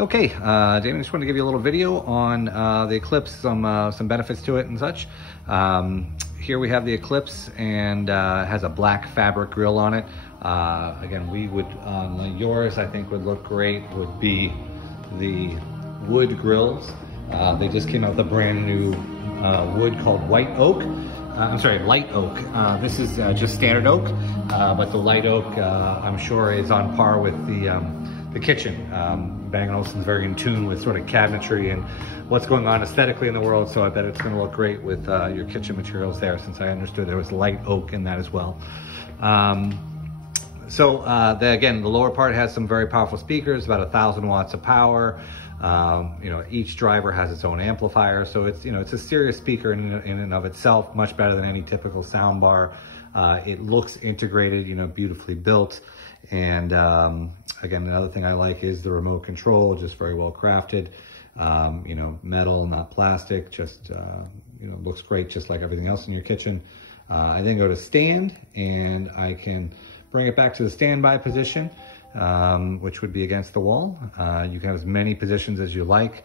Okay, Damon, just wanted to give you a little video on the Eclipse, some benefits to it and such. Here we have the Eclipse, and has a black fabric grille on it. Again, we would, on yours, I think would look great, would be the wood grills. They just came out with a brand new wood called white oak. I'm sorry, light oak. This is just standard oak, but the light oak, I'm sure, is on par with the kitchen. Bang & Olufsen's very in tune with sort of cabinetry and what's going on aesthetically in the world, so I bet it's going to look great with your kitchen materials there, since I understood there was light oak in that as well. Again, the lower part has some very powerful speakers, about 1,000 watts of power. Each driver has its own amplifier, so it's a serious speaker in and of itself, much better than any typical sound bar. It looks integrated, beautifully built. And again, another thing I like is the remote control, just very well crafted. Metal, not plastic, just looks great, just like everything else in your kitchen. I then go to stand, and I can bring it back to the standby position, which would be against the wall. You can have as many positions as you like,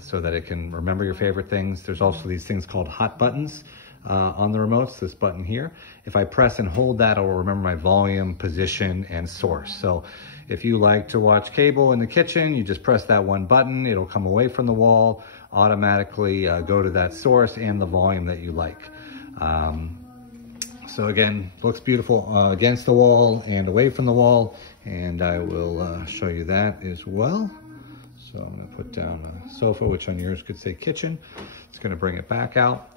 so that it can remember your favorite things. There's also these things called hot buttons on the remotes, this button here. If I press and hold that, it will remember my volume, position, and source. So if you like to watch cable in the kitchen, you just press that one button. It'll come away from the wall, automatically go to that source and the volume that you like. So again, looks beautiful against the wall and away from the wall. And I will show you that as well. So I'm gonna put down a sofa, which on yours could say kitchen. It's gonna bring it back out.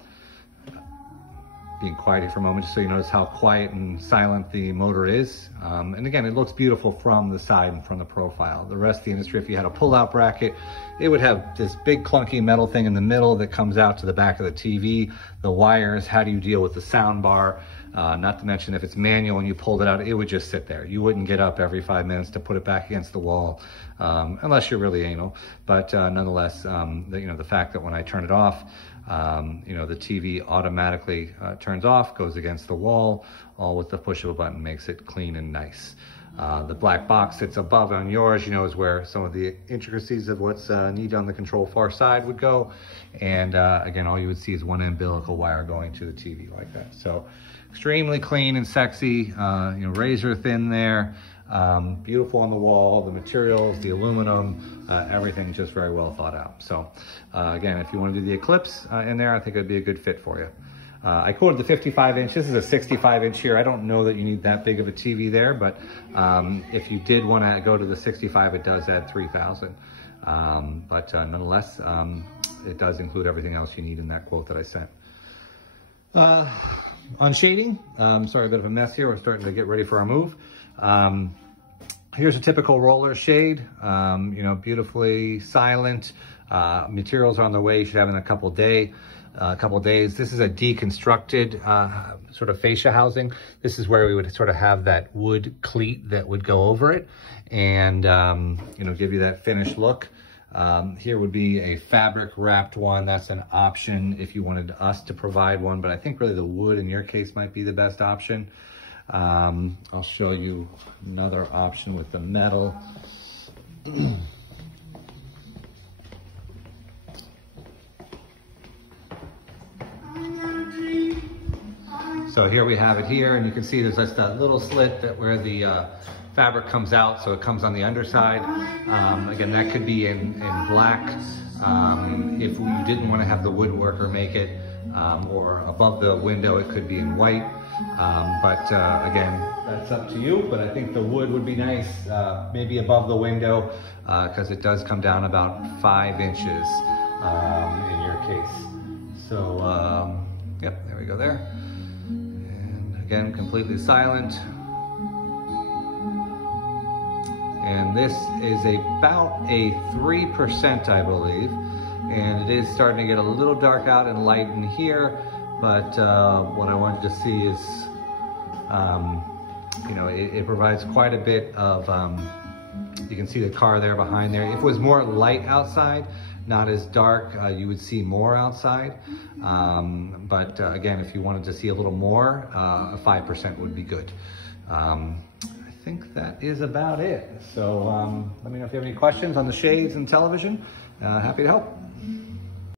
Being quiet here for a moment, just so you notice how quiet and silent the motor is. And again, it looks beautiful from the side and from the profile. The rest of the industry, if you had a pull-out bracket, it would have this big clunky metal thing in the middle that comes out to the back of the TV. The wires, how do you deal with the sound bar? Not to mention, if it's manual and you pulled it out, it would just sit there. You wouldn't get up every 5 minutes to put it back against the wall, unless you're really anal. But nonetheless, the fact that when I turn it off, the TV automatically turns off, goes against the wall, all with the push of a button, makes it clean and nice. The black box sits above on yours, is where some of the intricacies of what's needed on the control far side would go. And again, all you would see is one umbilical wire going to the TV like that. So extremely clean and sexy, razor thin there. Beautiful on the wall, the materials, the aluminum, everything just very well thought out. So again, if you want to do the Eclipse in there, I think it'd be a good fit for you. I quoted the 55 inch. This is a 65 inch here. I don't know that you need that big of a TV there, but if you did want to go to the 65, it does add 3,000. But nonetheless, it does include everything else you need in that quote that I sent. On shading, sorry, a bit of a mess here. We're starting to get ready for our move. Here's a typical roller shade, beautifully silent. Materials are on the way. You should have in a couple days. This is a deconstructed sort of fascia housing. This is where we would sort of have that wood cleat that would go over it and, give you that finished look. Here would be a fabric wrapped one. That's an option if you wanted us to provide one, but I think really the wood in your case might be the best option. I'll show you another option with the metal. So here we have it here, and you can see there's just that little slit that where the fabric comes out, so it comes on the underside. Again, that could be in black if you didn't want to have the woodworker make it, or above the window it could be in white. Again, that's up to you, but I think the wood would be nice, maybe above the window, because it does come down about 5 inches in your case. So, yep, there we go there. And again, completely silent. And this is about a 3%, I believe. And it is starting to get a little dark out and light in here. But what I wanted to see is, it provides quite a bit of, you can see the car there behind there. If it was more light outside, not as dark, you would see more outside. Again, if you wanted to see a little more, a 5% would be good. I think that is about it. So let me know if you have any questions on the shades and television. Happy to help.